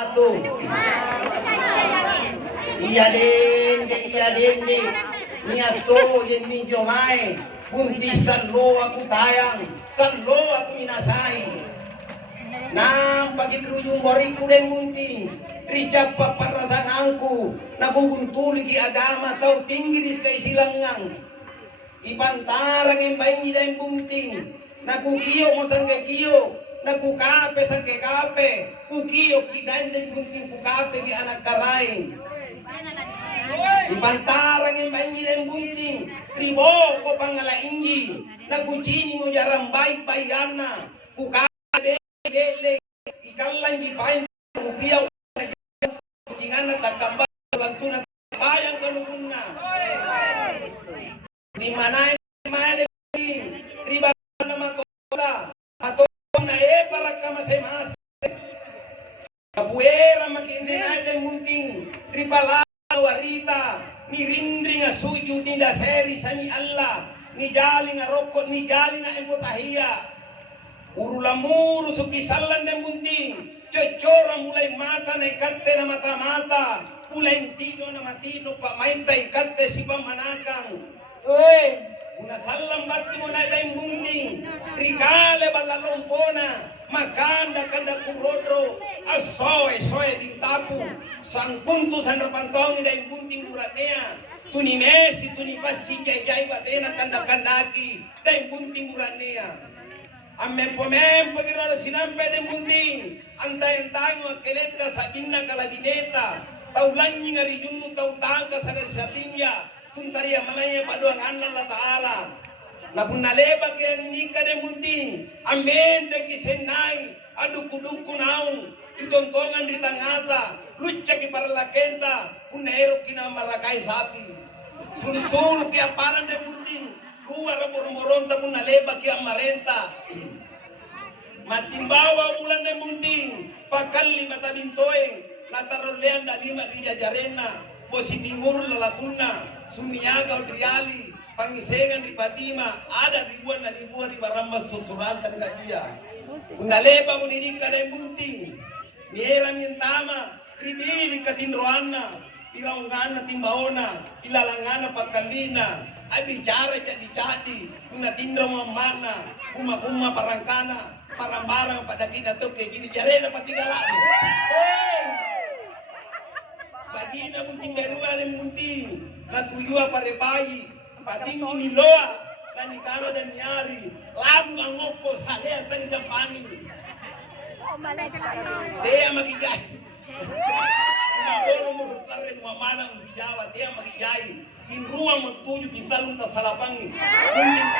atuh. Iya ding, niat to yen minjo mai, bunti sanlo aku tayang, sanlo aku minasai. Nampakit rujung boriku den bunting, rijap paparasanganku, nakubuntuli ki agama tau tinggi di kaisilangang. Ipantarang embaingi den bunting, nakukiyo mo sangke kiyo, nakukape sangke kape, kukiyo ki den bunting kukape ki anak karaing. Ipantarang embaingi den bunting, ribo ko pangala inji, nakucini mo jarang baik bayana, kukape lele, ikalan di pain rupiah, jingan tak kambal lantuna bayang kanukuna. Di mana riba nama tora atau na para kama semas kabuera makin dinai munting ripala warita ni rindring suju ni daseri sami Allah ni jali ngarokot ni jali na empotahia urulamuru sukisalan den munting cocora mulai mata na ikatte na mata-mata mulai tino na matino pamainta ikatte si pamanakang. Una salam batu na dai bunting rikale balalompona makanda kanda kurodro asoe ditapu sangkuntu sanrapantong dai bunting buranea tuni mesi tuni pasi jai batena kanda kandaki dai bunting buranea amme pomempo girora sinampe dai bunting antay-antayo akeleta sabinna kalabineta taulanyi ngari junnu tau tangka sagar sapinya tuntaria mamanya paduang Allah Ta'ala napun naleba kaya nika de munting amen de kisenai adu kuduku naung ditontongan di tangata lucca ki paralakenta kunero kina marakai sapi sulu-sulu kaya paran de munting luar borong-borong pun naleba kaya marenta matimbawa ulan de munting pakali mata bintoeng natarolean da lima dia jarena bosi timur lalakuna Suniaga Udriali, Pangisengan di Fatima, ada ribuan di Barambas susurantan na dia. Unaleba munidika da bunting, niera mintama, ribili katindroana, ilaungana timbaona, ilalangana pakalina, ay bicara jadi, unatindro mamana, kuma parangkana, parang-barang pada kita tuh kayak gini jarena patigalani. Bagina munting berua le munting na tujuan pare bayi pating ini loa dan ikano dan nyari labu ngoko sale antang jampangi dia makijai ngaboro mo taren mamana ubijawa dia makijai in ruang metuju pintalung ta salapangi munting